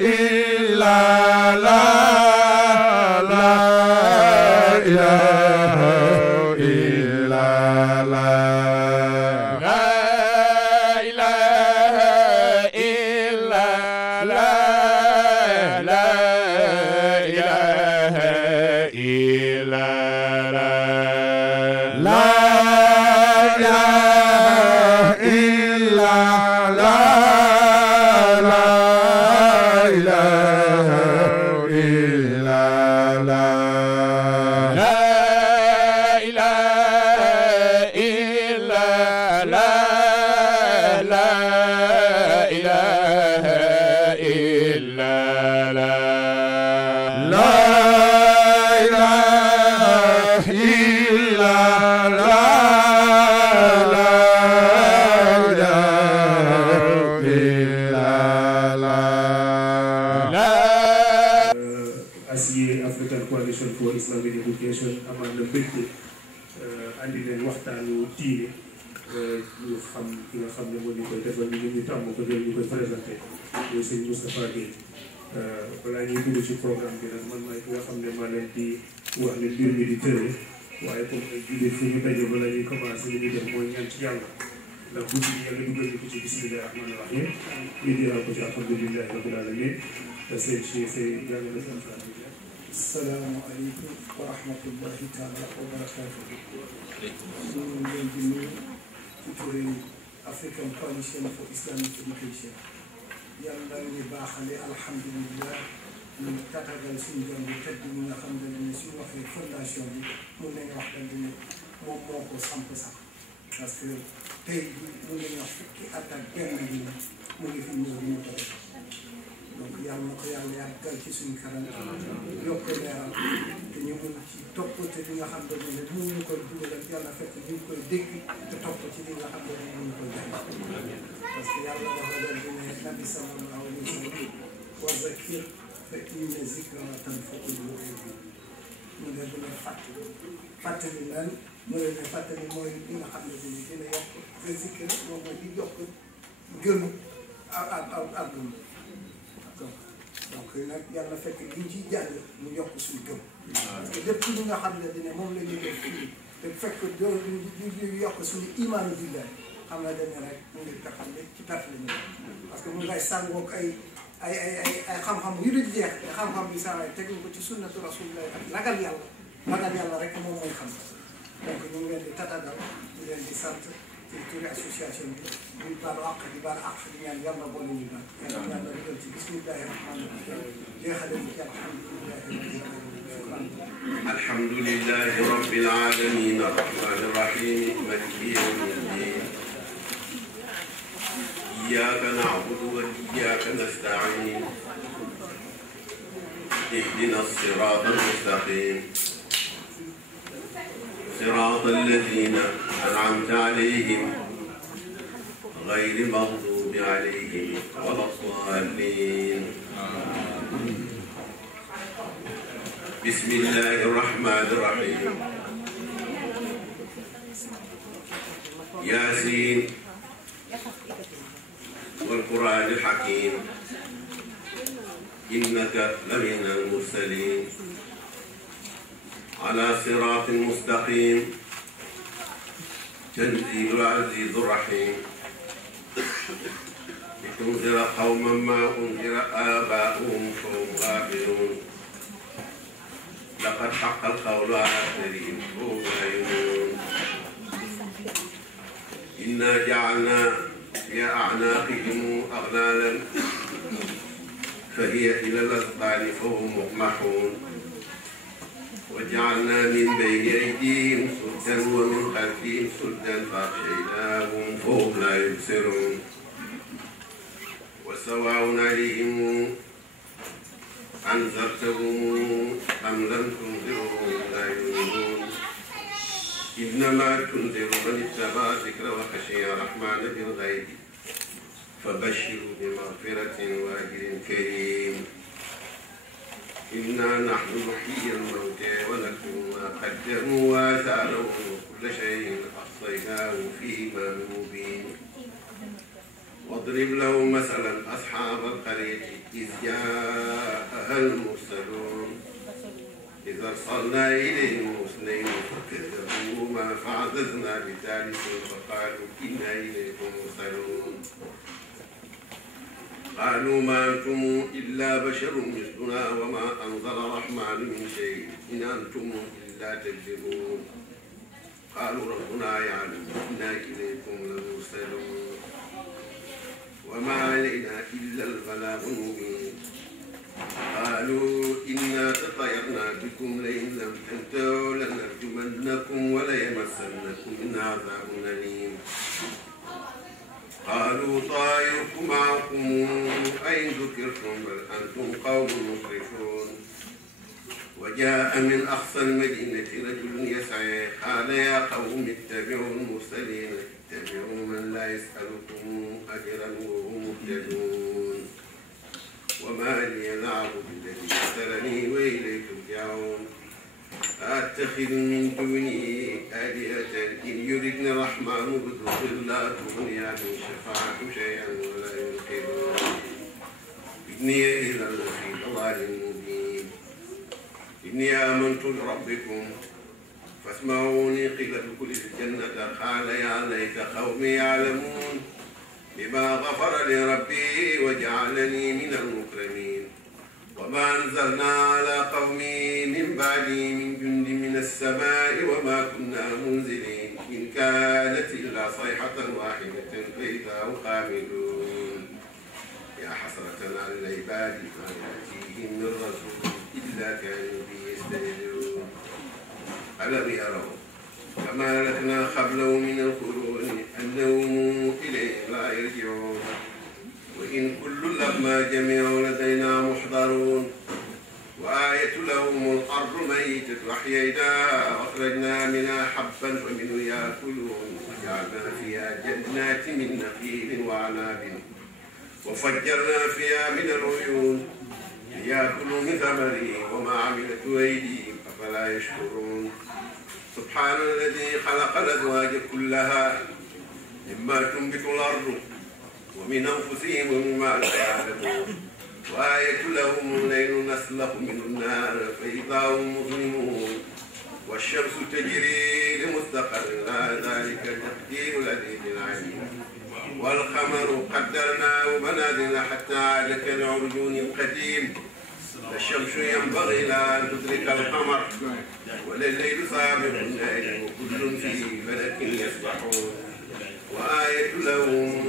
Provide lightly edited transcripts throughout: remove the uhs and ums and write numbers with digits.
إلا لا لا إله إلا لا لا إله إلا لا لا إله إلا لا لا إله إلا لا Islamic Education amaan na mbégte andi leen waxtaanu diine ñu xam ki nga xam ne moo ñu koy defal ñu tàmm ko jël ñu koy présenté mooy sëñ Moustapha Gueye balaa ñuy dugg ci programme bi nag man maay ki nga xam ne maa leen di wax ne mbir mi di tëree waaye comme ay jullit fu ñu daje bala ñuy commencé li ñuy def mooy ñaan ci yàlla ndax bu ci yàlla dugal ñu ko ci bismillahi rahmaani rahim ñu diral ko ci alhamdulillahi rabbil alamin sëñ si yàlla na seen asalaamaaleykum wa rahmatullahi taala wa barakaatu. ñu ngi leen di nuyu ci turu African Coalition for Islamic Education. yàlla ñu baaxale alhamdulillah ñu tatagal suñu doom bi tedd ñi nga xam ne suñu waxee fondation bi mun nañu wax daal ne moom moo ko samp sax parce que tey jii mun nañu wax fukki at ak benn bi mu ngi fi ñëw ñu ko def. donc yàlla na ko yàlla yàggal ci suñu kanam yokk leeral te ñu mun ci topp te li nga xam ne mënuñu koy dugal ak yàlla fekk ñu ngi koy dégg te topp ci li nga xam ne mënuñu koy jàng parce que yàlla dafa leen di ne nabi sallallahu alayhi wa sallam wa zakir fekk ñu ne zikra tanfa'ul mu'minin ñu ne dina fàttali lan mu ne ne fàttali mooy li nga xam ne dina yokk te zikra moom mooy di yokk gëm ak gëm donc nag yàlla fekk liñ ciy jàng mu yokk suñu gëm parce que lépp li nga xam ne dina moom la ñuy def fii te fekk doo ñu yokk suñu imaanu billahi xam na dañ ne rek mu ngi taxaw ci perte la ñu parce que mun ngay sàngoog ay xam-xam yu dul jeex te xam-xam bi saa waay teg ko ci sunnatu rasulillah ak ragal yàlla rek moom mooy xam donc ñu ngi leen di tatagal ñu leen di sant ci turi association bi ñu baalu àq di baalu àq di ñaan yàlla boole ñu baal yàlla dugal ci bismillahi rahmaani rahim jeexale ci alhamdulillahi rabbil alamin arrahmanir rahim maliki yawmid din iyyaka na'budu wa iyyaka nasta'in ihdina as-sirata al-mustaqim صراط الذين أنعمت عليهم غير المغضوب عليهم ولا الضالين بسم الله الرحمن الرحيم ياسين والقرآن الحكيم إنك لمن المرسلين على صراط مستقيم تنزيل العزيز الرحيم لتنذر قوما ما أنذر آباؤهم فهم غافلون لقد حق القول على أكثرهم فهم لا يؤمنون إنا جعلنا في أعناقهم أغلالا فهي إلى الأذقان فهم مقمحون وجعلنا من بين أيديهم سدا ومن خلفهم سدا فأغشيناهم فهم لا يبصرون وسواء عليهم أنذرتهم أم لم تنذرهم لا يؤمنون إنما تنذر من اتبع الذكر وخشي الرحمن بالغيب فبشره بمغفرة وأجر كريم إنا نحن نحيي الموتى ونكتب ما قدموا وآثارهم وكل شيء أحصيناه في إمام مبين واضرب لهم مثلا أصحاب القرية إذ جاءها المرسلون إذ أرسلنا إليهم اثنين فكذبوهما فعززنا بثالث فقالوا إنا إليكم مرسلون قالوا ما أنتم إلا بشر مثلنا وما أنزل الرحمن من شيء إن أنتم إلا تكذبون قالوا ربنا يعلم إنا إليكم لمرسلون وما علينا إلا البلاغ المبين قالوا إنا تطيرنا بكم لئن لم تنتهوا لنرجمنكم وليمسنكم منا عذاب أليم قالوا طائركم معكم أين ذكرتم بل أنتم قوم مسرفون وجاء من أقصى المدينة رجل يسعى قال يا قوم اتبعوا المرسلين اتبعوا من لا يسألكم أجرا وهم مهتدون وما لي لا أعبد الذي أرسلني وإليه ترجعون أتخذ من دونه آلهة إن يردن الرحمن بضر لا تغني عنهم شفاعة شيئا ولا ينقذون إني إذا لفي ضلال مبين إني آمنت بربكم فاسمعوني قيل ادخل الجنة قال يا ليت قومي يعلمون بما غفر لي ربي وجعلني من المكرمين وما أنزلنا على قومي من بعدي من جند من السماء وما كنا منزلين إن كانت إلا صيحة واحدة فإذا هم خامدون يا حسرة على العباد ما يأتيهم من رسول إلا كانوا به يستهزئون ألم يروا كما أهلكنا قبلهم من القرون أنهم إليه لا يرجعون وإن كل لما جميع لدينا محضرون وآية لهم الأرض ميتة أحييناها وأخرجنا منها حبا فمنه يأكلون وجعلنا فيها جنات من نخيل وعناب وفجرنا فيها من العيون ليأكلوا من ثمره وما عملت أيديهم أفلا يشكرون سبحان الذي خلق الأزواج كلها مما تنبت الأرض ومن أنفسهم ومما لا يعلمون وآية لهم الليل نسلخ منه النهار فإذا هم مظلمون والشمس تجري لمستقر لها ذلك التقدير العزيز العليم والقمر قدرناه منازل حتى عاد كالعرجون القديم الشمس ينبغي لها أن تدرك القمر ولا الليل سابق النهار وكل في فلك يسبحون وآية لهم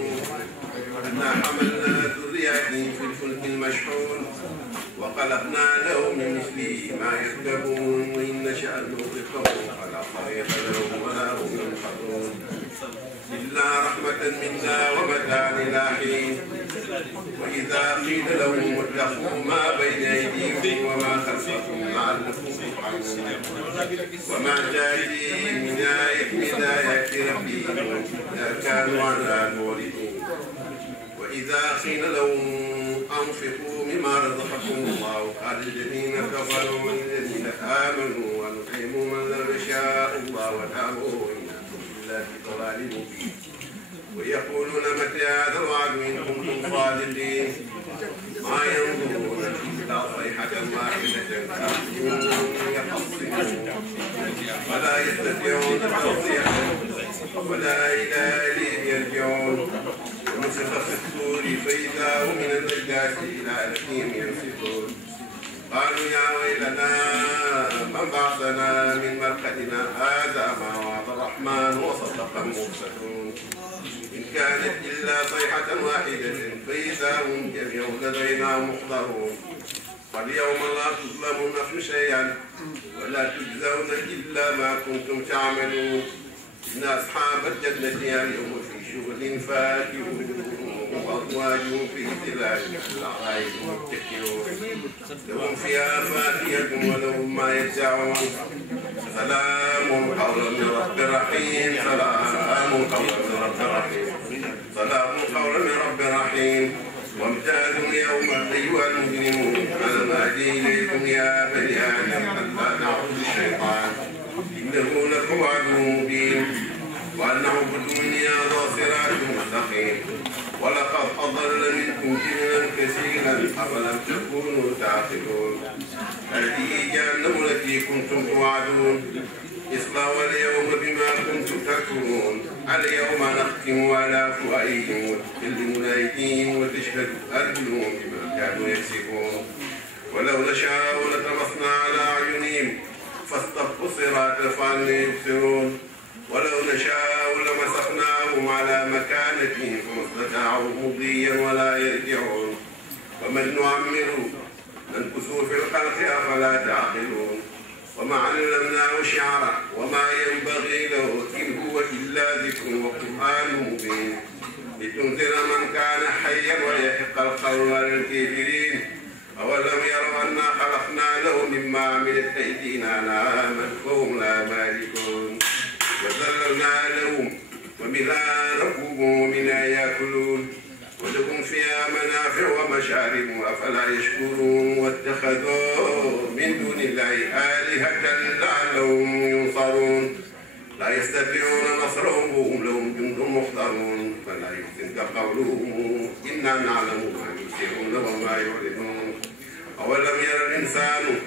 أنا حملنا ذرياتهم في الفلك المشحون وخلقنا لهم من مثله ما يركبون وإن نشأ نغرقهم فلا طريق لهم ولا هم ينقذون إلا رحمة منا ومتاعا إلى حين وإذا قيل لهم اتقوا ما بين أيديكم وما خلفكم لعلكم ترحمون وما تأتيهم من آية من آيات ربهم إلا كانوا عنها معرضين وإذا قيل لهم أنفقوا مما رزقكم الله قال الذين كفروا للذين آمنوا ونطعم من لم يشاء الله وتابوا إنكم إلا في ضلال مبين ويقولون متى هذا الوعد إن كنتم صادقين ما ينظرون إلا صيحة واحدة يخصمون ولا يستطيعون توصية ولا إلى أهلهم يرجعون ونفخ في الصور فإذا هم من الأجداث إلى ربهم ينسلون قالوا يا ويلنا من بعثنا من مرقدنا هذا ما وعد الرحمن وصدق المرسلون إن كانت إلا صيحة واحدة فإذا هم جميع لدينا محضرون فاليوم لا تظلم نفس شيئا ولا تجزون إلا ما كنتم تعملون إن أصحاب الجنة اليوم في شغل فاكهون وأزواجهم في ظلال العرائس متكئون لهم فيها فاكهة ولهم ما يدعون سلام قولا من رب رحيم سلام قولا من رب رحيم سلام قولا من رب رحيم وامتازوا اليوم أيها المجرمون ألم أهدي إليكم يا بني آدم ألا نعبد الشيطان إنه لكم عدو مبين وأن اعبدوني هذا صراط مستقيم ولقد أضل منكم جبلا كثيرا أفلم تكونوا تعقلون هذه جهنم التي كنتم توعدون اصلوا اليوم بما كنتم تكفرون اليوم نختم على أفواههم وتكلمنا أيديهم وتشهد أرجلهم بما كانوا يكسبون ولو نشاء لطمسنا على أعينهم فاستبقوا الصراط فأنى يبصرون ولو نشاء لمسخناهم على مكانتهم فما استطاعوا مضيا ولا يرجعون ومن نعمره ننكسه في الخلق أفلا تعقلون وما علمناه شعرا وما ينبغي له إن هو إلا ذكر وقرآن مبين لتنذر من كان حيا ويحق القول على الكافرين أولم يروا أنا خلقنا لهم مما عملت أيدينا نعاما فهم لا مالكون وذللنا لهم ومنها ركوبهم ومنها يأكلون ولهم فيها منافع ومشارب أفلا يشكرون واتخذوا من دون الله آلهة لعلهم ينصرون لا يستطيعون نصرهم وهم لهم جند محضرون فلا يحزنك قولهم إنا نعلم ما يسرون وما يعلنون أولم ير الإنسان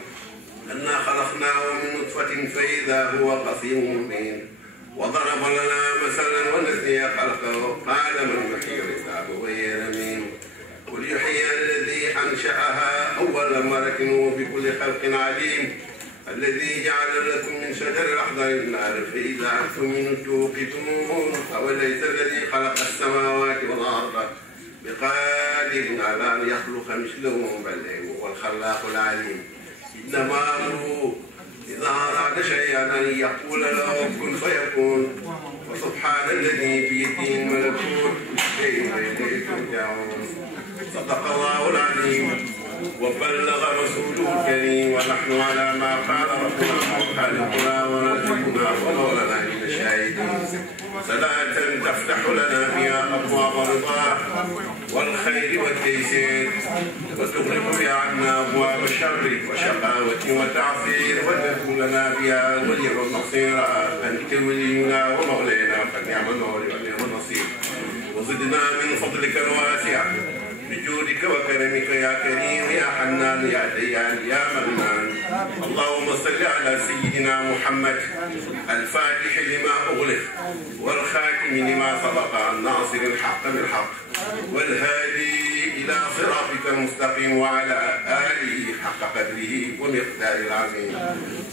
أنا خلقناه من نطفة فإذا هو خصيم مبين وضرب لنا مثلا ونسي خلقه قال من يحيي العظام وهي رميم قل يحيي الذي أنشأها أول مرة وبكل خلق عليم الذي جعل لكم من شجر الأخضر النار فإذا أنتم منه توقدون أوليس الذي خلق السماوات والأرض بقادر على أن يخلق مثلهم بل هو الخلاق العليم إنما أمره إذا أراد شيئا أن يقول له كن فيكون وسبحان الذي بيده الملكوت إليه ترجعون صدق الله العظيم وبلغ رسوله الكريم ونحن على ما قال ربنا خالقنا ورزقنا ومولانا من الشاهدين صلاة تفتح لنا بها أبواب الرضا والخير والتيسير وتغلق بها عنا أبواب الشر والشقاوة والتعسير وتكون لنا بها ولي النصير أنت ولينا ومولانا فنعم المولى ونعم النصير وزدنا من فضلك الواسع بجودك وكرمك يا كريم يا حنان يا ديان يا منان اللهم صل على سيدنا محمد الفاتح لما أغلق والخاتم لما سبق الناصر الحق بالحق والهادي إلى صراطك المستقيم وعلى آله حق قدره ومقدار العظيم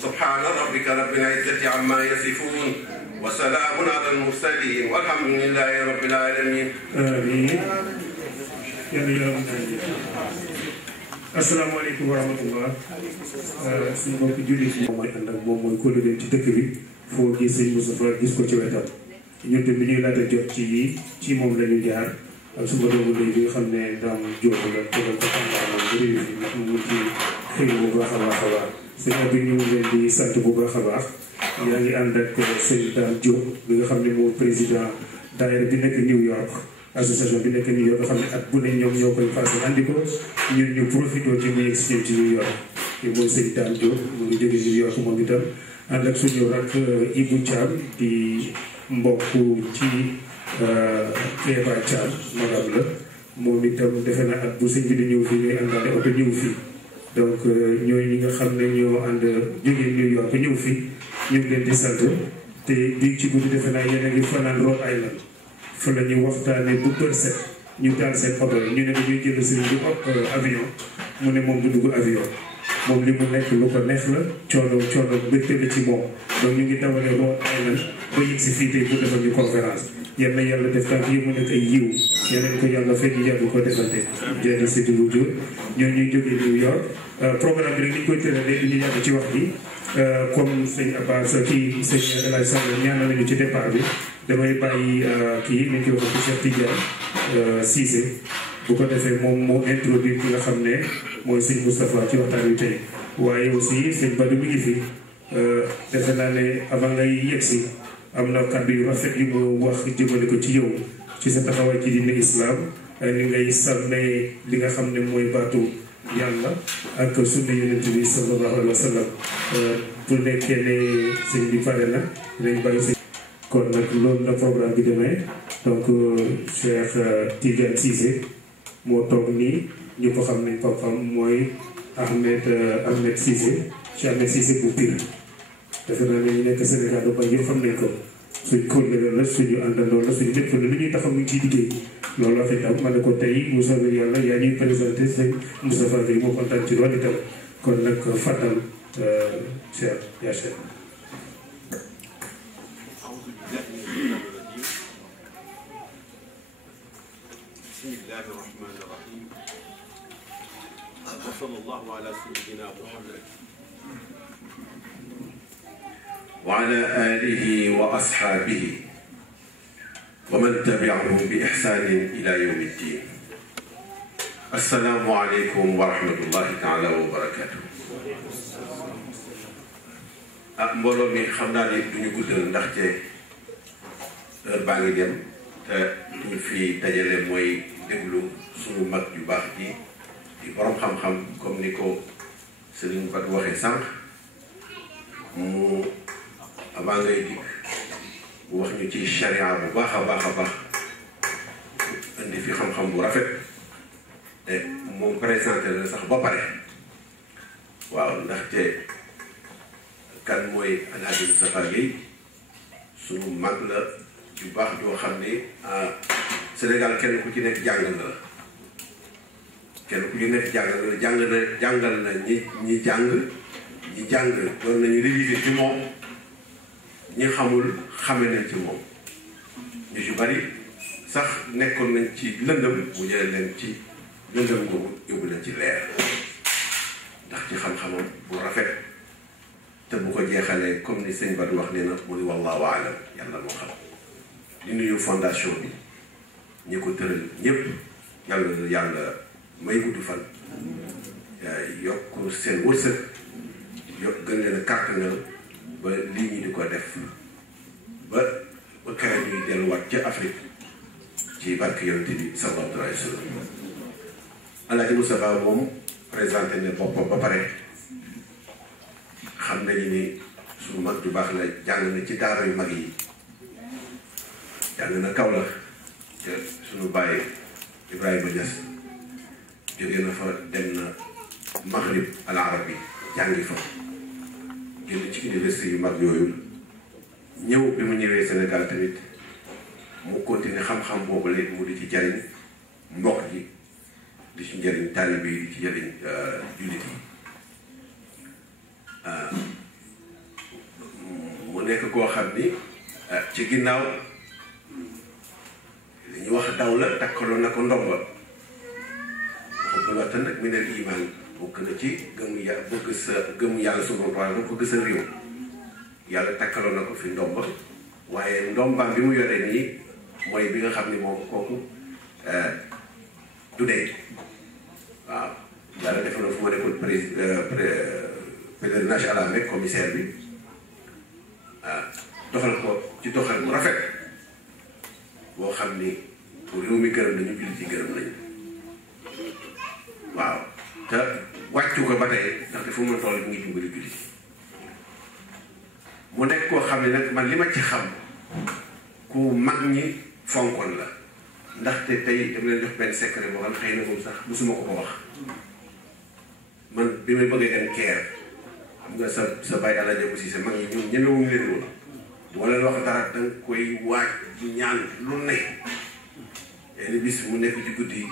سبحان ربك رب العزة عما يصفون وسلام على المرسلين والحمد لله رب العالمين آمين asalaamaaleykum wa rahmatullah suñu mbokk jullit yi mooy ànd ak moom mooy kóllëre ci dëkk bi foo gis sëñ Moustapha gis ko ci wetam ñun tamit bi ñuy laata jot ci moom la ñu jaar ak suma doomu ndey bi nga xam ne daam jóob la tegal ko xambaarmoom ba réew fi ndax mu ci xëy bu baax a baax a baax sëñ bi ñu ngi leen di sant bu baax a baax yaa ngi ànd ak sëñ daam jóob bi nga xam ne moom président daayira bi nekk New York association bi nekk New York nga xam ne at bu ne ñoom ñoo koy fas andi ko ñun ñu profité ci muy expliqué ci New York te mooy sëñ Dame Diop mu ngi jóge New York moom itam ànd ak suñu rak Ibou Thiam di mbokk ci Kéba Thiam magam la moom itam defe na at bu sëñ bi di ñëw fii ñooy àndaale oto ñëw fii donc ñooy ñi nga xam ne ñoo ànd jóge New York ñëw fii ñu ngi leen di sant te bii ci guddi defe naa yéen a ngi fanaan Rhode Island fa la ñuy waxtaanee bu bër set ñu taal seen oto yi ñu ne dañuy jël sëriñ bi avion mu ne moom du dugg avion moom li mu nekk lu ko neex la coono mbégte la ci moom donc ñu ngi dawalee Rhode Island ba yëg si fii tey bu defal ñu conférence yal na yàlla def tànk yi mu nekk ay yiw yeneen ko yàlla fekk ñu yàgg ko defante jëri si di wujur ñoo ñuy jógee New York programme bi nag ni ñu koy tëralee du ñu yàgg ci wax bi comme sëñ Abbas kii sëñ El Hadj Sall ñaanal nañu ci départ bi damay bàyyi kii ni ñu koy wax ci Cheikh Tidiane Cissé bu ko defee moom moo introduire ki nga xam ne mooy sëñ Moustapha ci waxtaan wi tey waaye aussi sëñ Badou mi ngi fi defe naa ne avant ngay yegg si am na kàddu yu rafet yu mu wax jëmale ko ci yow ci sa taxawaay ci diine islam ni ngay sàmmee li nga xam ne mooy baatu yàlla ak sunna yonent bi sallallahu alayhi wa sallam bu nekkee ne sëñ bi pare na dinañ bàyyi sëñ kon nag loolu la programme bi demee donc Cheikh Tidiane Cissé moo toog nii ñu ko xam nañ papam mooy Ahmed Cissé Cheikh Ahmed Cissé bu Pire defe naa ne ñu nekk Sénégal ba yëpp xam nañ ko suñ kóllëre la suñu àndandoo la suñu lépp la lu ñuy taxaw ñu ciy liggéey loolu wax itam ma ne ko tey Moussa Gueye yàlla yaa ñuy présenté sëñ Moustapha Gueye moo kontaan ci loolu itam kon nag fàttal Cheikh yaa Cheikh. bismillahi rahmani rahim wa sallallahu ala sayyidina Muhammad wa ala alihi wa ashabihi wa man tabi'ahum bi ihsanin ila yawmi ddin. Assalaamu aleykum wa rahmatullahi taala wa barakatuh. Mbooloo mi xam naa ne duñu guddal ndaxte heure baa ngi dem te ñu fi dajale mooy déglu suñu mag yu baax ji di borom xam-xam comme ni ko Serigne Bat waxee sànq mu avant ngay dikk bu wax ñu ci charia bu baax a baax a baax indi fi xam-xam bu rafet te moom présenté la sax ba pare waaw ndaxte kan mooy Alhaji Moustapha Gueye suñu mag la yu baax joo xam ne Sénégal kenn ku ci nekk jàngal na la kenn ku ci nekk jàngal na ñi jàng doon nañu révisé ci moom ñi xamul xame nañ ci moom ñu ci bari sax nekkoon nañ ci lëndëm mu jëlee leen ci lëndëm boobu yóbbu leen ci leer ndax ci xam-xamam bu rafet te bu ko jeexalee comme ni sëñ Badou wax nee na mu ni wallahu alam yàlla moo xam. di nuyu fondation bi ñi ko tëral ñëpp yàlla may gudd fan yokk seen wërsëg yokk gën leen a kàttanal ba lii ñi di ko def ba kere ñuy delluwaat ca Afrique ci barke yonent bi sallallahu alayhi wa sallam. Alhaji Moustapha moom présenté ne boppam ba pare xam nañu ni suñu mag ju baax la jàng na ci daara yu mag yi jàng na Kaolack te suñu bàyyi Ibrahima Niass jóge na fa dem na Maghrib al Arabi jàngi fa génn ci université yu mag yooyu ñëw bi mu ñëwee Sénégal tamit mu continuer xam-xam boobu léegi mu di ci jariñ mbokk ji di ci njëriñ taalibe yi di ci jariñ jullit yi mu nekk koo xam ni ci ginnaaw li ñu wax daw la takkaloon na ko ndomba waxu waxtaan nag mi neen iman bokk na ci gëmu yàlla suñu borom bëgg sa réew yàlla takkaloon na ko fi ndomba waaye ndombaam bi mu yoree nii mooy bi nga xam ni moom kooku du dee waaw yàlla defe na fu ma nekkoon pèlerinage à la Mecque commissaire bi doxal ko ci doxal mu rafet boo xam ni pour réew mi gërëm nañu jullit yi gërëm nañu waaw te wàccu ko ba tey ndaxte fu mu mën toll bi ngi dimbali jullit mu nekk koo xam ne nag man li ma ci xam ku mag ñi fonkoon la ndaxte tey dama leen jox benn secret boo xam xëy na moom sax musuma ko wax man bi may bëggee dem Caire xam nga sa bàyyi àlla jabo si sa mag ñi ñoom ñemewuñu leen woon wala loo xam dara danga koy waaj di ñaan lu ne yenn bis mu nekk ci guddi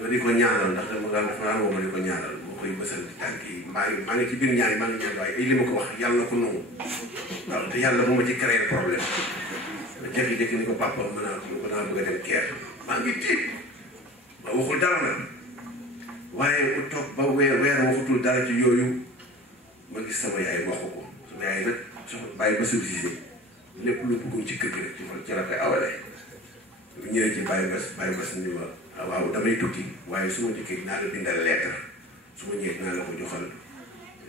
ma di ko ñaanal ndax dama daan woo ma di ko ñaanal moo koy bësal di tànk yi maa ngi ci biir ñaan yi maa ngi ñaan waaye ay li ma ko wax yàlla na ko nangu waaw te yàlla bu ma ci créer problème ma jékki-jékki ni ko papa mën naa bëgg a dem Caire maa ngi tiit ma waxul dara nag waaye mu toog ba weer waxutul dara ci yooyu ma gis sama yaay waxu ko sama yaay nag soxna bàyyi ba subsisté lépp lu bëggoon ci kër gi rek ci la koy awale bu ñëwee ci bàyyi bas ni ma waaw damay tukki waaye su ma dikkee naa la bindal lettre su ma ñëwee naa la ko joxal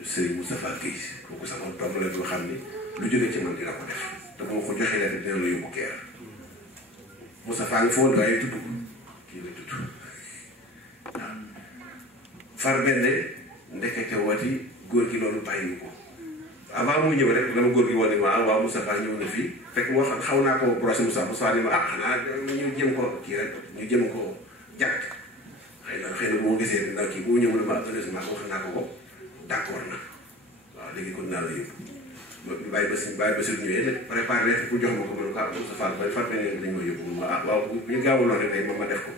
Serigne Moustapha Gueye kooku sama doom la yoo xam ni lu jógee ci man dina ko def te bu ma ko joxee lettre dina la yóbbu Caire Moustapha nga foo waaye tudd kii la tudd waaw far benn ndekete wati góor gi loolu bàyyi ko avant muy ñëw rek dama góor gi woon ni ma waaw Moustapha ñëw na fii fekk wax xaw naa ko brosé Moustapha ni ma xanaa ñu jëm ko kii rek ñu jëm ko jàkk xëy na boo gisee ndaw kii boo ñëw na ma heureusement wax naa ko d'accord na waaw léegi kon naa la yóbbu bàyyi ba si ñëwee nag préparé lettre pour jox ma ko ma ne ko Moustapha ba fàtte ne dañ ma yóbbu ma waaw bu ñu gaawuloon rek day ma def ko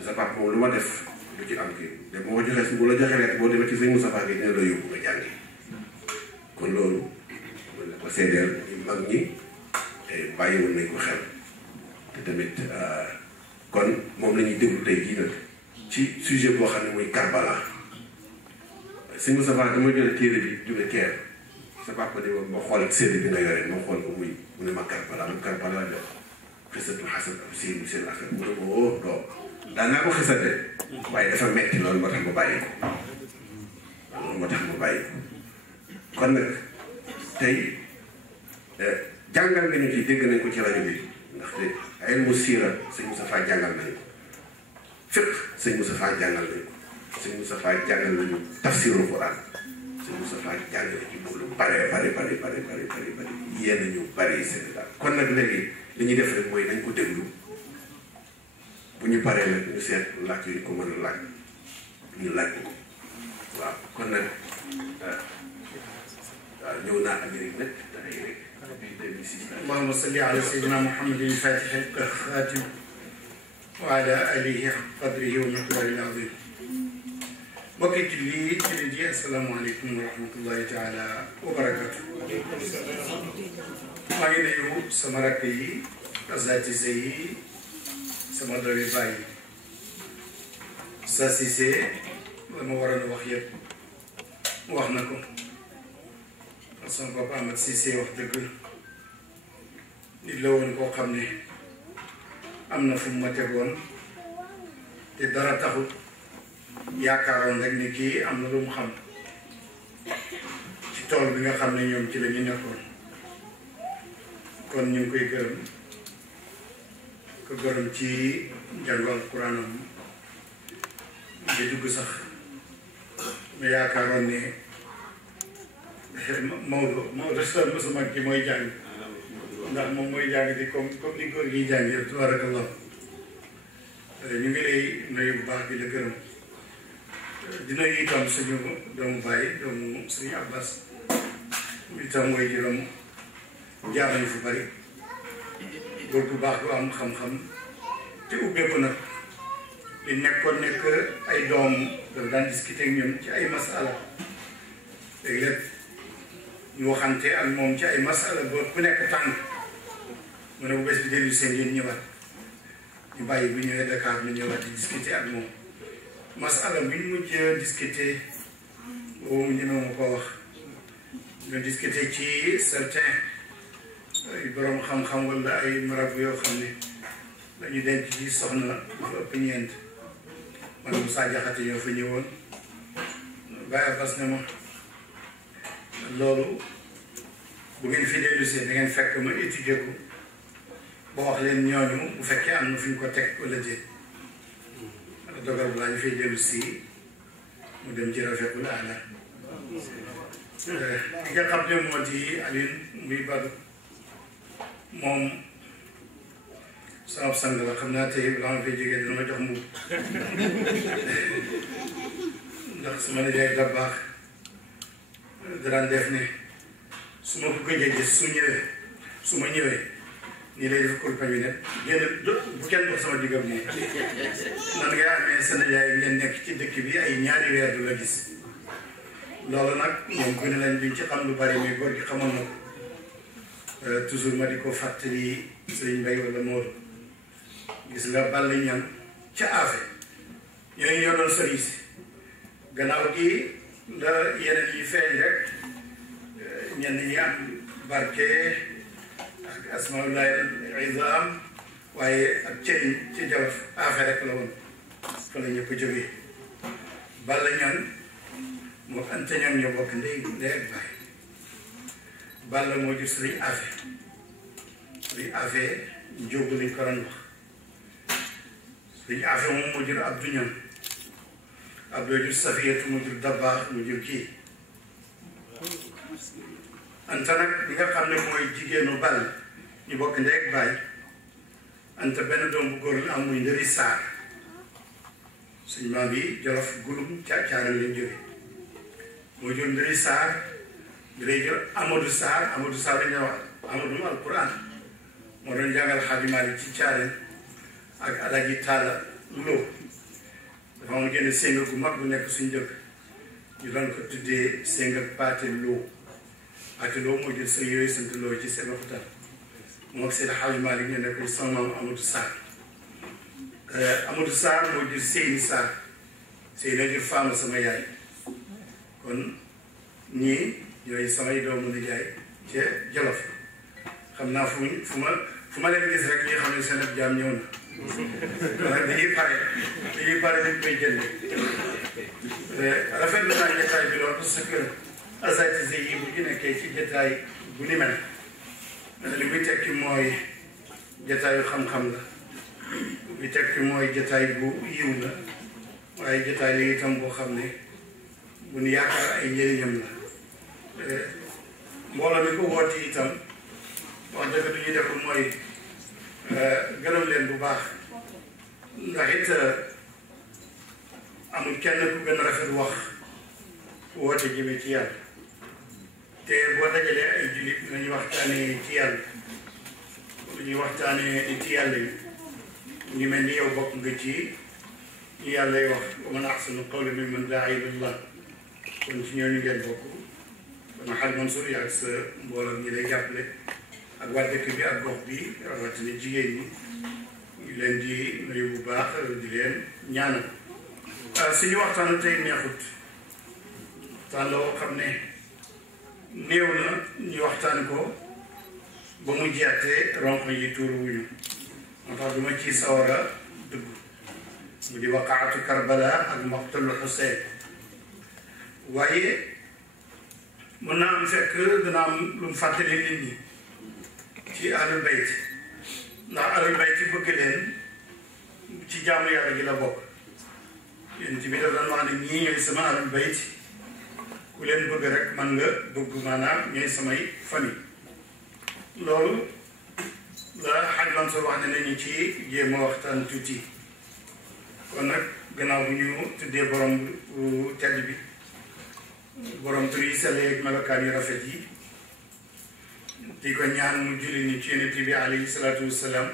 sa papa moom lu ma def lu ci am kii te boo joxee bu la joxee lettre boo demee ci sëñ Moustapha gi dina la yóbbu nga jàngi kon loolu mën na ko seedeel ñu mag ñi te bàyyiwoon nañ ko xel te tamit kon moom la ñuy déglu tey jii nag ci sujet boo xam ne muy Karbala sëñ Moustapha dama jël téere bi jóge Keer sa papa di ma xool sédd bi nga yore ma xool ko muy mu ne ma Karbala def xisatu xasan am seen affaire mu ne ma woo doom daan naa ko xisate waaye dafa metti loolu moo tax ma bàyyi ko kon nag tey jàngal nga ñu ci dégg nañ ko ci rajo bi ndaxte ay mu siira sëñ Moustapha jàngal nañ ko fépp sëñ Moustapha jàngal nañ ko sëñ Moustapha jàngal nañu tafsirul Quran sëñ Moustapha jàngal ci lu bare yenn ñu bare Sénégal kon nag léegi li ñuy def rek mooy nañ ko déglu bu ñu paree nag ñu seet laaj yi ko mën a laaj ñu laaj ko waaw kon nag ñëw naa Amérique nag dangay rek depuis 2006. اللهم صل على سيدنا محمد الفاتح الخاتم وعلى آله حق قدره ومقداره العظيم. mbokki jullit yi asalaamaaleykum wa rahmatullahi taala wa barakaatu. maa ngi nuyu sama rakk yi asatise yi sama doomi baay yi. Sa Cissé la ma waroon a wax yëpp wax na ko. sama papa Ahmed Cissé wax dëgg nit la woon koo xam ne am na fu mu ma tegoon te dara taxut yaakaaroon rek ni kii am na lu mu xam ci tool bi nga xam ne ñoom ci la ñu nekkoon kon ñu ngi koy gërëm ci njàngu alxuraanam di dugg sax ma yaakaaroon ne Maodo sa mag gi mooy jàng ndax moom mooy jàng di comme ni góor gi jàngee tabarakallah ñu ngi lay nuyu bu baax di la gërëm di nuyu itam suñu doomu baay doomu suñu Abbas itam mooy juróom jaar nañu fu bari góor bu baax bu am xam-xam te ubbeeku nag li nekkoon nekk ay doom dafa daan discuter ak ñun ci ay masala léegi-léeg ñu waxante ak moom ci ay masala ba ku nekk tànn mu ne bu bés bi dellu seen ngeen ñëwaat ñu bàyyi bu ñëwee Dakar ñu ñëwaat di discuter ak moom masala bi ñu mujj discuter boobu ñemee ma ko wax ñu discuter ci certain ay borom xam-xam wala ay marabu yoo xam ne dañu denc ci soxna dafa ëpp ñeent man Moussa Diakhaté ñoo fa ñëwoon Baye Abbas ne ma loolu bu ngeen fi dellu si da ngeen fekk ma étudier ko ba wax leen ñooñu bu fekkee am na fu ñu ko teg wala déet dogal bu laa ñu fay dellu si mu dem ci rafetul ala li nga xam ne moo di Alioune muy Badou moom sama sang la xam naa tey balaa ma fay jógee dina ma jox mbubb ndax su ma ne jaay da baax daan def ne su ma ko gëjee gis su ma ñëwee nii lay def kurpañ bi ne génn bu kenn dox sama diggam nii nan ngay amee Sénégal yi ngeen nekk ci dëkk bi ay ñaari weer du la gis loolu nag moom gën a lañ duñ ci xam lu bari mais góor gi xamoon na ko toujours ma di ko fàttali Sëriñ Mbay wala Moodu gis nga ball ñan ca affaire ñooñu ñoo doon sëriñ si gannaaw gi la yeneen yi feeñ rek ñenn ñi am barke ak asmaulaay izam waaye ak cëriñ ci Jolof affaire rek la woon fa la ñëpp jógee balla ñan moo ante ñoom ñoo bokk ndey ak baay balla moo jur sëriñ afe njóogu lañ ko doon wax sëriñ afe moom moo jur Abdou ñan Abdou jur Safiyatu mu jur Dabbaax mu jur kii Anta nag bi nga xam ne mooy jigéenu Bal ñu bokk ndey ak baay Anta benn doom bu góor la am muy Ndëri Saar suñu maam yi Jolof Gulum Caaral lañ jóge moo jur Ndëri Saar bi lay jur Amadou Saar lañuy wax Amadou Alquran moo doon jàngal Xaaji Maalik ci Caaral ak Alaaji Taala Lo dafa amoon génn sénga gu mag bu nekk suñu dëkk ñu doon ko tuddee sénga Paate Lo Paate Lo moo jël sa yooyu sant Lo ci seen waxtaan moo ak seen Xaaji Maalik ñu nekk sama maam Amadou Sarr Amadou Sarr moo jël Seyni Sarr Seyni jël Fama sama yaay kon ñii ñooy samay doomu nijaay ca Jolof xam naa fu ma leen gis rek ñi xam ne seen ab jaam ñëw na wala dañuy pare dañ koy jënd rafet na naa jotaay bi lool parce que asatise yi bu ñu nekkee ci jotaay bu ni mel li muy tekki mooy jotaayu xam-xam la li tekki mooy jotaay bu yiw la waaye jotaay la itam boo xam ne bu ñu yaakaar ay njëriñam la mbooloo mi ko woote itam wax dëgg du ñuy def mooy gërëm leen bu baax ndax it amul kenn ku gën a rafet wax woote jëme ci yàlla te boo dajalee ay jullit nañu waxtaanee ci yàlla lu ñuy waxtaanee ci yàlla yi ngi mel ni yow bokk nga ci ñu yàlla yi wax wa man ahsanu qawlan mimman daa ilallah kon ci ñooñu ngeen bokk kon Hadj Mansour yaa ak sa mbooloo ñi lay jàppale ak waa dëkk bi ak gox bi rawatina jigéen ñi ñu leen di nuyu bu baax di leen ñaanal suñu waxtaan tey neexut waxtaan la woo xam ne néew na ñu waxtaan ko ba mu jeexte ronko yi tuuru wuñu moo tax du ma ci sawar a dugg mu di waqaatu Karbala ak maqtalu Xuseyn waaye mën naa am fekk dana am lu mu fàttali nit ñi ci ahlul bayt ndax ahlul bayt bëgg leen ci jaamu yàlla gi la bokk yéen ci bi daf daan wax ne ñii ñooy sama ahlul bayt ku leen bëgg rek man nga bëgg maanaam ñooy samay famille loolu la Hadj Mansour wax ne nañu ci jéem a waxtaan tuuti kon nag gannaaw bu ñu tuddee borom bu tedd bi borom tur yi sell ak melokaan yu rafet yi di ko ñaan mu julli ni ci Yonent bi alayhi salaatu wassalaam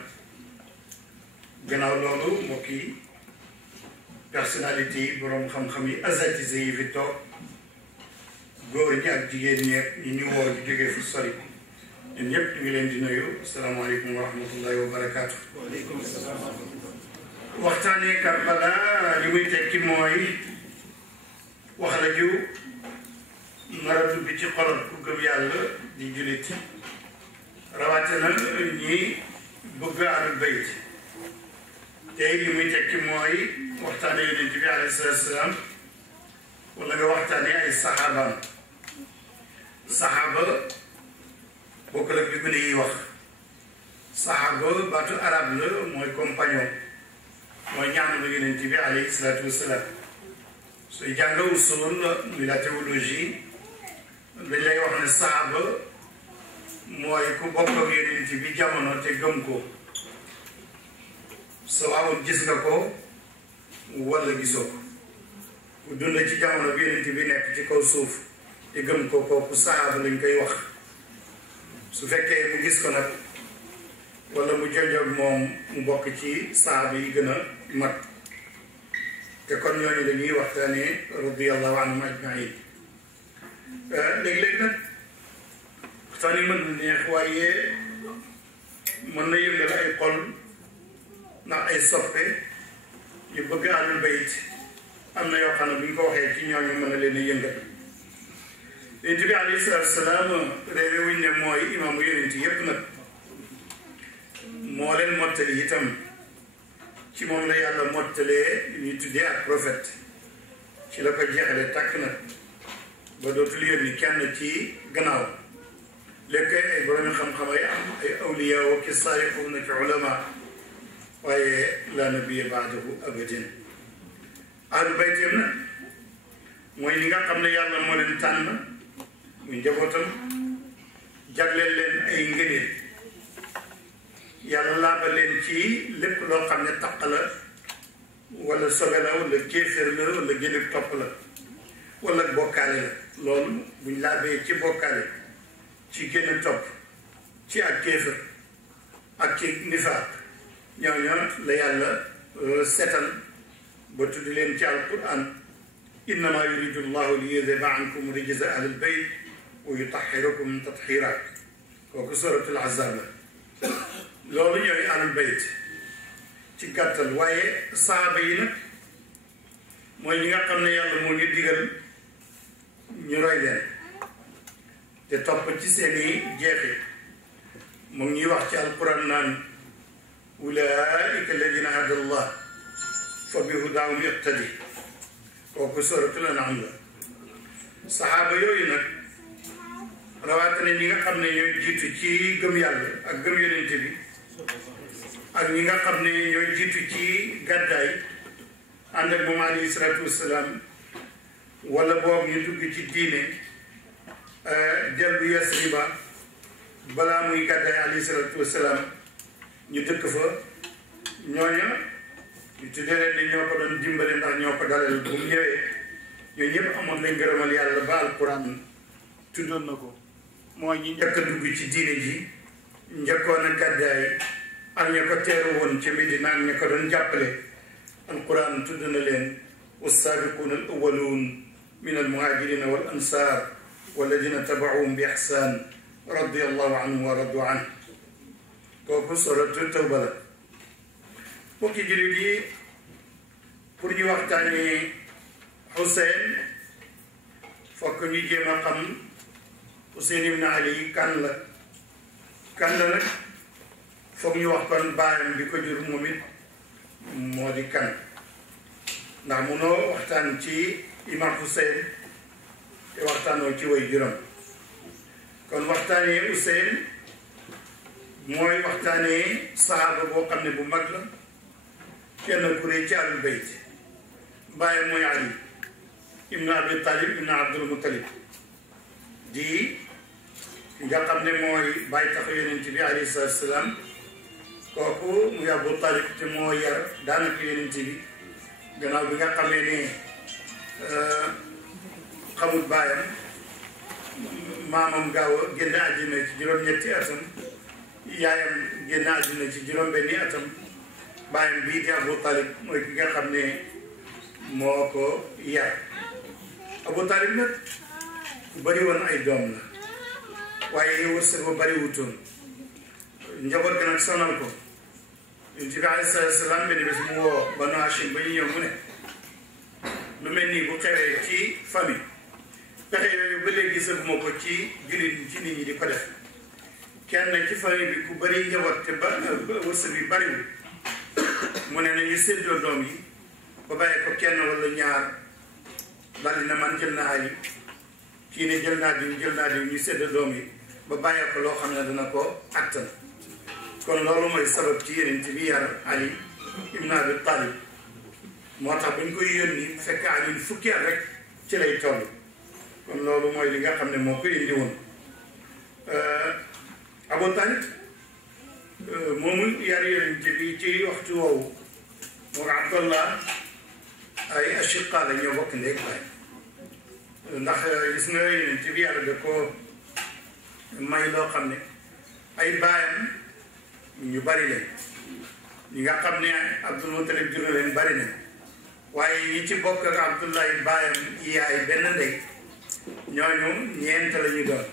gannaaw loolu mbokk yi personnalité yi borom xam-xam yi asatise yi fi toog góor ñi ak jigéen ñi ñi ñu woo di jógee fu sori ñun ñëpp ñu ngi leen di nuyu asalaamaaleykum wa rahmatullahi wa barakaatu. waaleykum salaam. waxtaanee Karbala li muy tekki mooy wax la ju nar a dugg ci xolom ku gëm yàlla di jullit rawatina ñi bëgg ahlul bayt tey li muy tekki mooy waxtaane Yonent bi alayhi salaatu salaam wala nga waxtaane ay saxaabaam saxaaba bokkul ak li gune yi wax saxaaba baatu arab la mooy compagnon mooy ñaanu Yonent bi alayhi salaatu wasalaam sooy jàng usul muy la théologie dañ lay wax ne saxaaba mooy ku bokk ak Yonent bi jamono te gëm ko sawaawoon gis nga ko wala gisoo ko ku dund ci jamono bi Yonent bi nekk ci kaw suuf te gëm ko kooku saxaaba lañ koy wax su fekkee mu gis ko nag wala mu jonjoog moom mu bokk ci saxaaba yi gën a mag te kon ñooñu dañuy waxtaanee radiyallahu anhum ajmain léeg-léeg nag waxtaan yi mën na neex waaye mën na yëngal ay xol ndax ay soppe yu bëgg ahlul bayt am na yoo xam ne bu ñu ko waxee ci ñooñu mën na leen a yëngal Yonent bi alayhi salaatu salaam réewe wuñ ne mooy imaamu yonent yépp nag moo leen mottali itam ci moom la yàlla mottalee ñuy tuddee ak prophète ci la ko jeexale tàkk nag ba dootul yónni kenn ci gannaaw léegi ay borom xam-xam ay am ay awliya wa ki saalihuuna ci ulama waaye la nabiyya ba'dahu abadan ahlul bayt nag mooy ñi nga xam ne yàlla moo leen tànn muy njabootam jagleel leen ay ngëneel yàlla laaba leen ci lépp loo xam ne taq la wala sobe la wala kéeféer la wala génn topp la wala bokkaale la loolu buñ laabee ci bokkaale ci génn topp ci ak kéeféer ak ci nifaaq ñooñu la yàlla setal ba tudd leen ci alquran innama yuridu llahu li yudhiba ankum rijza ahlil bayt wa yutahhirakum tathira kooku suratul ahzab la loolu ñooy ahlul bayt ci gàttal waaye saaba yi nag mooy ñi nga xam ne yàlla moo ñu digal ñu roy leen te topp ci seeni jeexi mu ngi ñuy wax ci alquran naan ulaika alladina hada allah fa bi hudaahum iqtadi kooku suratul an'am la saxaaba yooyu nag rawatina ñi nga xam ne ñooy jiitu ci gëm yàlla ak gëm yonent bi ak ñi nga xam ne ñooy jiitu ci gàddaay ànd ak moom alayhi salaatu wasalaam wala boog ñu dugg ci diine dellu Yasriba balaa muy gàddaay alayhi salaatu wasalaam ñu dëkk fa ñooña ñu tuddee leen ne ñoo ko doon dimbale ndax ñoo ko dalal bu mu ñëwee ñoo ñëpp amoon nañ ngërëmal yàlla ba alquran tuddoon na ko mooy ñi njëkk a dugg ci diine ji njëkkoon a gàddaay ak ña ko teeru woon ci Medina ak ña ko doon jàppale alquran tudd na leen wassaabiquuna al awwaluun min al muhaajirina wal ansaar walladina tabacuhum bi ixsaan radiyallahu anhum wa radu anhu kooku suratu tawba la mbokki jullit yi pour ñu waxtaanee Xuseyn fokk ñu jéem a xam Xuseyn ibn Ali kan la nag foog ñu wax kon baayam bi ko jur moom it moo di kan ndax munoo waxtaan ci imam Xuseyn te waxtaanoo ci way juróom kon waxtaanee Xuseyn mooy waxtaanee sahaaba boo xam ne bu mag la kenn ku rëy ci Ahlul Bayt baayam mooy Ali ibn Abi Talib ibn Abdul Muttalib di nga xam ne mooy bàyyi tax yonent bi alayhi salaatu salaam kooku muy Abu Talib te moo yar daanaka yonent bi gannaaw bi nga xamee ne xamul baayam maamam gaaw a génn àddina ci juróom-ñetti atam yaayam génn àddina ci juróom-benni atam baayam bii di Abu Talib mooy ki nga xam ne moo ko yar Abu Talib nag ku bari woon ay doom la waaye wërsëg ba bari wutoon njaboot gi nag sonal ko yonent bi alayhi salaatu salaam benn bés mu woo Banu Hashim ba ñu ñëw mu ne lu mel nii bu xewee ci famille pexe yooyu ba léegi gisaguma ko ci jullit ci nit ñi di ko def kenn ci famille bi ku bari njaboot te ba wërsëg bi bariwul mu ne nañu séddoo doom yi ba bàyyi ko kenn wala ñaar daldi na man jël naa Ali kii ne jël naa diw ñu séddoo doom yi ba bàyyi ko loo xam ne dana ko attan kon loolu mooy sabab ci yonent bi yar Ali ibn Abi Talib moo tax bañ koy yónni fekk Ali fukki at rek ci lay toll kon loolu mooy li nga xam ne moo ko indi woon Abu Talib moomu yar yonent bi ci waxtu woowu moo Abdallah ay ashiqa la ñoo bokk ndéeg baay ndax gis nga yonent bi yàlla da ko may loo xam ne ay baayam ñu bari leen ñi nga xam ne Abdul Mutalib jur na leen bari na waaye ñi ci bokk ak Abdullahi baayam yaay benn ndey ñooñu ñeent la ñu doon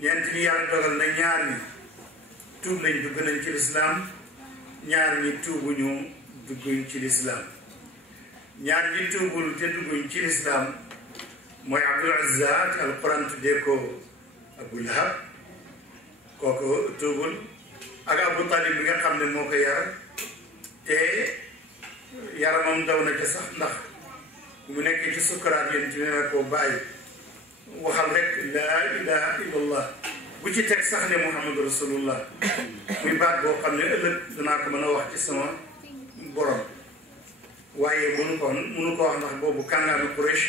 ñeent ñi yàlla dogal na ñaar ñi tuub lañ dugg nañ ci lislaam ñaar ñi tuubuñu dugguñ ci lislaam ñaar ñi tuubul te dugguñ ci lislaam mooy Abdul Uzza te alquran tuddee ko Abu Lahab kooku tuubul ak Abu Talib bi nga xam ne moo ko yar te yaramam daw na ca sax ndax mu nekk ci sukkaraat yéen ci ne ko bàyyi waxal rek laa ilaha illallah bu ci teg sax ne Muhammadu Rasulullah muy baat boo xam ne ëllëg danaa ko mën a wax ci sama borom waaye mënu ko wax ndax boobu kàngaami Quraysh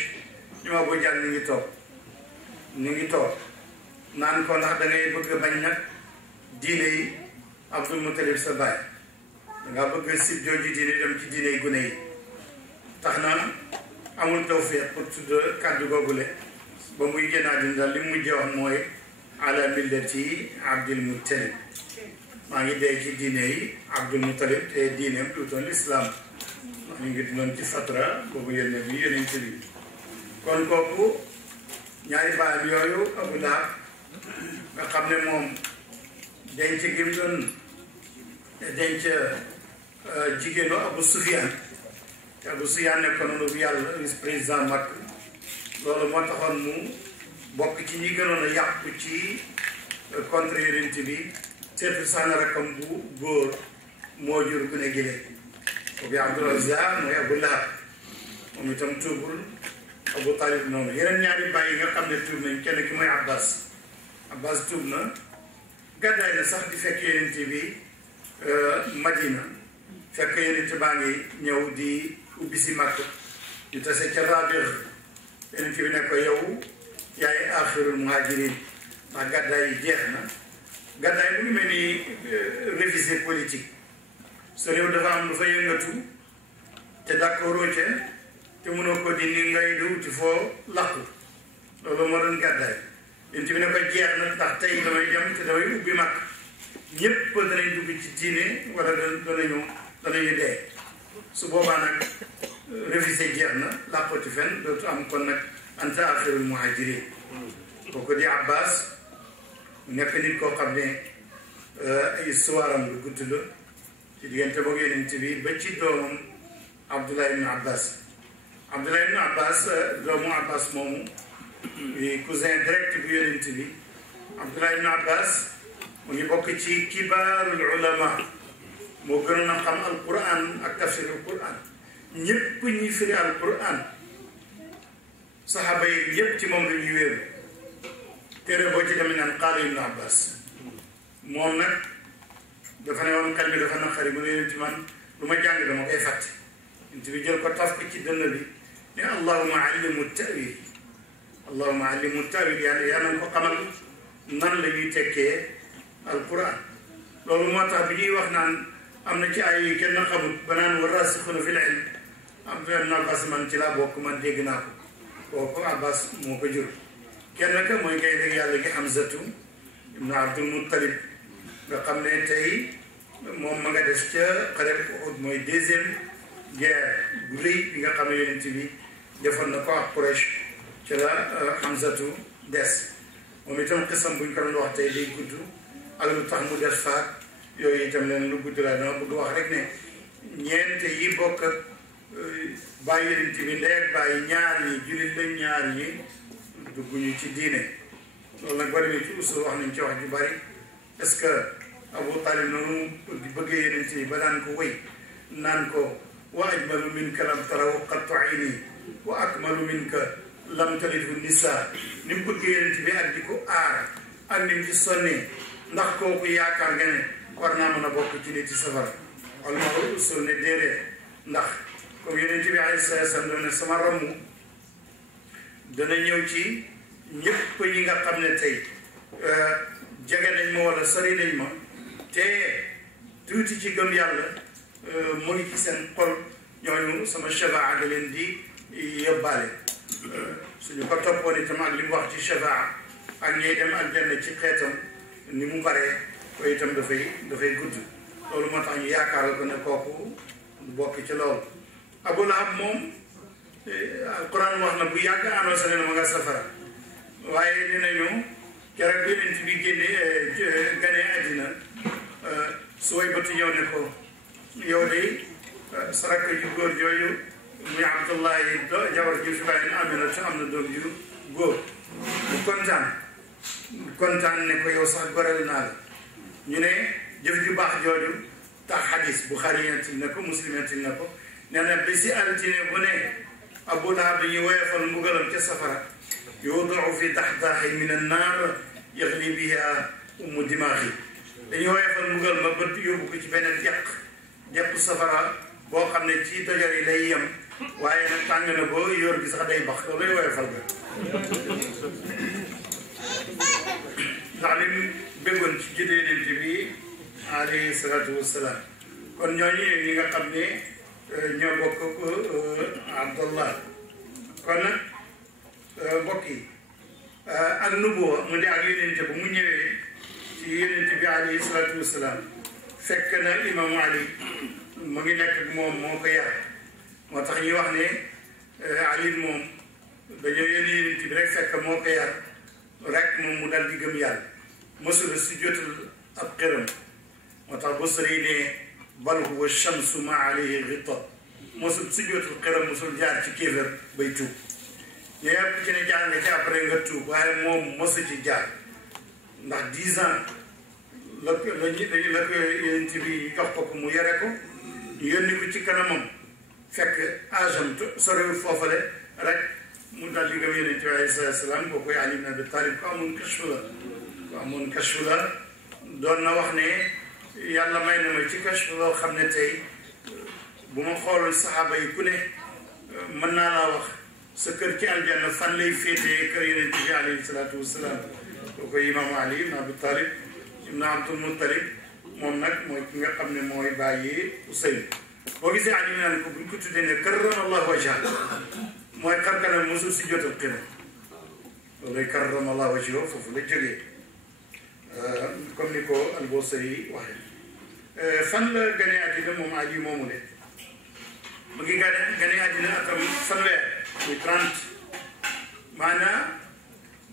ñu ma boo jàll ñu ngi toog naan ko ndax da ngay bëgg bañ nag diine yi Abdul Mutalib sa baay danga bëgg sib jooju diine dem ci diine yi gune yi tax na amul tawfiq pour tudd kàddu googule ba muy génn àddina daal li mu mujjee wax mooy ala millati Abdul Mutalib maa ngi dee ci diine yi Abdul Mutalib te diineem duutoon lislaam ñu ngi doon ci fatra boobu yónnee bi yonent bi kon kooku ñaari baayam yooyu Abu Lahab nga xam ne moom denc gi mu doon denc jigéenu Abu Sufyaan te Abu Sufyaan nekkoon na bu yàlla vice président Makka loolu moo taxoon mu bokk ci ñi gënoon a yàqu ci contre yonent bi seetu sànn rakam bu góor moo jur gune gile boobu Abdul Uzza mooy Abu Lahab moom itam tuubul Abu Talib noonu yeneen ñaari bàyyi nga xam ne tuub nañ kenn ki mooy Abbas tuub na gàddaay na sax di fekk yonent bi Madina fekk yonent baa ngi ñëw di ubbi si Makka ñu tase ca Rabi'a yonent bi ne ko yow yaay axirul muhajirin ndax gàddaay yi jeex na gàddaay bu ngi mel ni révisé politique sa réew dafa am lu fa yëngatu te d'accord ca te mënoo ko dindi ngay di wuti foo làqu loolu moo doon gàddaay yonent bi ne ko jeex na ndax tey damay dem te damay ubbi mag ñépp danañ dugg ci diine wala danañu dee su boobaa nag révisé jeex na làqu ci fen dootu am kon nag anta axirul muhajirin kooku di Abbas nekk nit koo xam ne ay histoire am lu gudd la ci diggante boog yonent bi ba ci doomam Abdullah ibn Abbas Abdullah ibn Abbas doomu Abbas moomu cousin direct bu yonent bi Abdullah ibn Abbas mu ngi bokk ci kibaarul ulama moo gënoon a xam alquran ak tafsir alquran ñëpp ñi firi alquran saxaaba yi yëpp ci moom la ñuy wéeru téere boo ci demee naan qaala ibn Abbas moom nag dafa ne woon xel bi dafa naqari mu ne yonent man lu ma jàng dama koy fàtte yonent bi jël ko taf ko ci dënn bi ne allahuma allimu tawil allahuma allimu tawil yàlla na ko xamal nan la ñuy tekkee alquran loolu moo tax bi ñuy wax naan am na ci ay kenn xamut ba naan wa rasixuna fil ilm am na Abbas man ci laa bokk man dégg naa ko kooku Abbas moo ko jur kenn ka mooy ngay dégg yàlla gi Hamzatu ibn Abdul Muttalib nga xam ne tey moom ma nga des ca xare Uhud mooy deuxième guerre bu rëy bi nga xam ne yonent bi defoon na ko ak Quraysh ci la Hamzatu des moom itam xisam buñ ko doon wax tey day gudd ak lu tax mu des faak yooyu itam leen lu gudd la dama bëgg wax rek ne ñeente yi bokk ak bàyyi yonent bi ndey ak bàyyi ñaar yi jullit lañ ñaar yi dugguñu ci diine loolu nag bari na ci usul wax nañ ci wax ju bari est-ce que Abu Talib noonu di bëggee yonent yi ba daan ko wéy naan ko wa ajmalu minka lam tarahu qattu ayni wa akmalu minka lam talidhu nisa ni mu bëggee yonent bi ak di ko aar ak ni mu ci sonnee ndax kooku yaakaar nga ne war naa mën a bokk ci nit ci safara wala ma ko usul ne déedéet ndax comme yonent bi alayhi salaam doon ne sama ramm dana ñëw ci ñëpp ñi nga xam ne tey jege nañ ma wala sori nañ ma te tuuti ci gëm yàlla mu ngi ci seen xol ñooñu sama shafaa da leen di yóbbaale suñu ko toppoon itam ak li mu wax ci shafaa ak ñiy dem aljanna ci xeetam ni mu baree ko itam dafay gudd loolu moo tax ñu yaakaar ko ne kooku bokk ci loolu Abu Lahab moom alquran wax na bu yàgg annoncé na ma nga safara waaye dinañu keroog bi yonent bi ganee àddina Suwaybatu ñëw ne ko yow de sa rakk ju góor jooju muy Abdullahi jabar ju fi bàyyi Aminata am na doom ju góor bu kontaan ne ko yow sax goreel naa la ñu ne jëf ju baax jooju tax xadis Buxaari yentil na ko Muslim yentil na ko nee na bi si altine bu ne Abu Lahab dañuy woyofal mbugalam ca safara yuudaau fi daxdaaxi min annaar yaxli biha ummu dimaaxi dañuy woyofal mbugal ma bët yóbbu ko ci beneen dequ safara boo xam ne ci dojor yi lay yem waaye nag tàng na boo yor gi sax day bax loolu lay woyofal ga ndax li mu bëggoon ci jëlee yonent bi alayhi salaatu wassalaam kon ñooñu ñi nga xam ne ñoo bokk Abdallah kon nag mbokk yi ak nubuwa mu di ak yonent bu mu ñëwee ci yonent bi alayhi salaatu wassalaam fekk na imam Ali mu ngi nekk ak moom moo ko yar moo tax ñuy wax ne Ali moom dañoo yónni yonent bi rek fekk moo ko yar rek moom mu dal di gëm yàlla mosul si jotal ab xëram moo tax bu sëri ne bal huwa shamsu ma alayhi ghita mosul si jotal xëram mosul jaar ci kéefër bay tuub ñëpp ci ne jaar nga ci après nga tuub waaye moom mosu ci jaar ndax 10 ans la ko yonent bi jox ko mu yore ko ñu yónni ko ci kanamam fekk agam sorewul foofale rek mu dal di gëm yonent bi alayhi salaam boo koy Ali ibn Abi Talib ko amoon kashfu la doon na wax ne yàlla may na ma ci kashfu loo xam ne tey bu ma xooloon saxaaba yi ku ne mën naa laa wax sa kër ci aljanna fan lay féetee kër yonent bi alayhi salaatu wasalaam boo koy imam Ali ibn Abi Talib ibn Abdul Muttalib moom nag mooy ki nga xam ne mooy bàyyi Useyn boo gisee Ali naan ko buñ ko tuddee ne karramallahu wajhahu mooy xarkanam mosul si jotal xëy na loolu karramallahu wajhahu foofu la jógee comme ni ko Al-Busiri waxee fan la gane àddina moom Ali moomu de mu ngi gane àddina atam fanweer muy 30 maanaam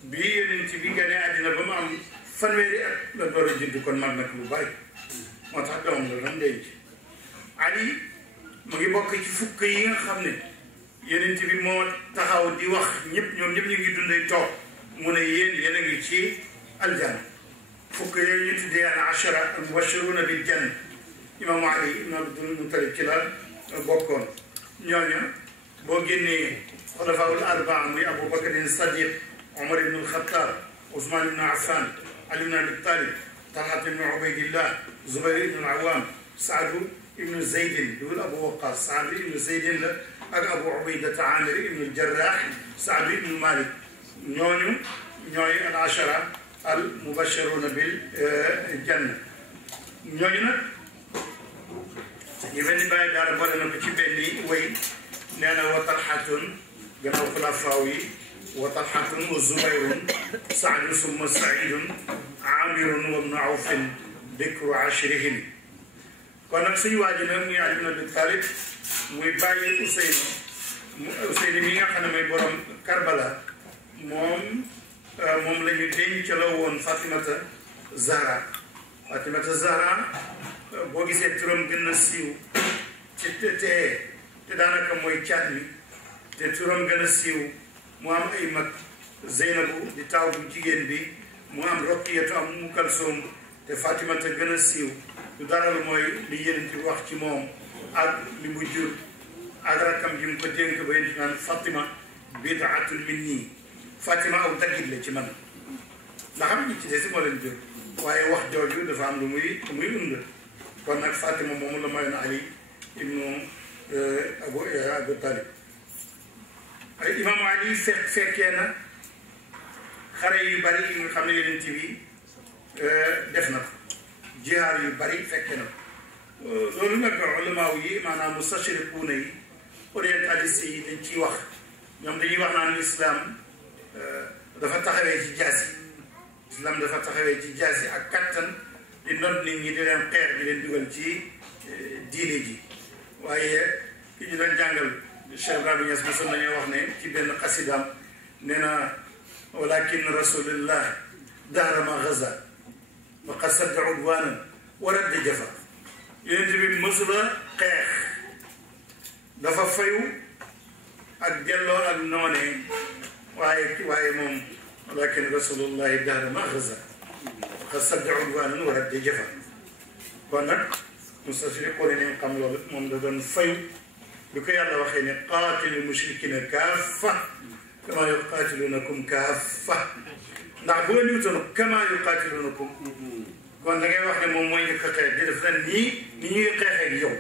bi yonent bi gane àddina ba mu am fanweeri at la door a judd kon mag nag lu bari moo tax doom la doon denc Ali mu ngi bokk ci fukk yi nga xam ne yonent bi moo taxaw di wax ñoom ñëpp ñu ngi dundee toog mu ne yéen a ngi ci aljanna fukk yooyu ñu tuddee al ashara al mubashiruna bil janna imam Ali ibn Abdul Muttalib ci la bokkoon ñooñu boo génnee xulafaul arbaa muy Abu Bakrin Sadiq Omar ibn al-Khattab Ousmane ibn Affan Ali ibn Abi Talib Talhat ibn Ubaydillah Zubayr ibn al-Awwam Saadu ibn Zaydin dugul Abu Waqqas Saadu ibn Zaydin la ak Abu Ubaydata Amir ibn al-Jarrah Saadu ibn Malik ñooñu ñooy al ashara al mubashiruna bil janna ñooñu nag ñu benn bàyyi daara boole na ko ci benn way nee na wa talhatun gannaaw xulafaaw yi wa talhatun wa zubayrun saadun summa saidun amirun wa ibnu awfin dikru ashrihim kon nag suñu waa ji nag muy Ali ibn Abi Talib muy bàyyi Ousseynou mi nga xam ne mooy borom Karbala moom la ñu denc la woon Fatimata Zahra boo gisee turam gën a siiw ci te daanaka mooy caat mi te turam gën a siiw mu am ay mag Zeynabu di taw bu jigéen bi mu am Roqiyatu am Umu Kalsoom te Fatimata gën a siiw du dara lu mooy li yéen ci wax ci moom ak li mu jur ak rakkam ji mu ko dénk ba yéen ci naan Fatima bid'atun minni Fatima aw daggit la ci man ndax xam ñi ci des moo leen jur waaye wax jooju dafa am lu muy und kon nag Fatima moomu la mayoon Ali ibnu Abu Talib ay imam Ali fekkee na xare yu bari yi nga xam ne yeneen ci bi def na ko jihaar yu bari fekkee na ko loolu nag ulamaaw yi maanaam mustashriquuna yi orientaliste yi dañ ciy wax ñoom dañuy wax naan islam dafa taxawee ci jaasi ak kattan di not nit ñi di leen xeex di leen dugal ci diine ji waaye ki ñu doon jàngal Cheikh Ibrahima Niass mosoon nañoo wax ne ci benn xasidaam nee na walakin rasulillah daara ma gaza wa qad sadda udwanan wa radda jafa yonent bi mësula xeex dafa fayu ak delloo ak noonee waaye moom walakin rasulullahi daara ma gaza wa qad sadda udwanan wa radda jafa kon nag mustashriqoon nañ xam loolu moom da doon fayu bi ko yàlla waxee ne qaatilu mushrikina kaffa kama yuqaatilunakum kaffa ndax bu la niwtoon kama yuqaatilunakum kon da ngay wax ne moom mooy ñu ko xeex di def ren nii ni ñuy xeexee ak yow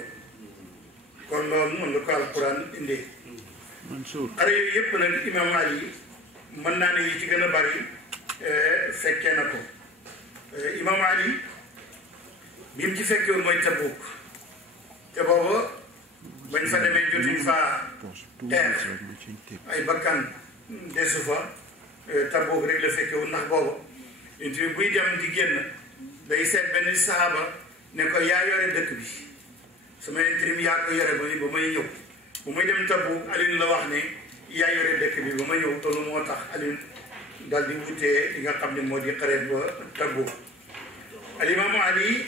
kon loolu moom la ko alquran indee xare yooyu yëpp nag imam Ali mën naa ne yi ci gën a bari fekkee na ko Imam Ali bi mu ci fekkee woon mooy Tabuk te booba bañ fa demee jotuñ faa teer ay bakkan desu fa Tabuk rek la fekkee woon ndax booba inti buy dem di génn day seet benn saxaaba ne ko yaa yore dëkk bi sama interim yaa ko yore ba may ñëw bu muy dem Tabuk Alioune la wax ne yaa yore dëkk bi ba ma ñëw loolu moo tax Alioune dal di wutee li nga xam ne moo di xareet ba Tabuk Alimaamu Ali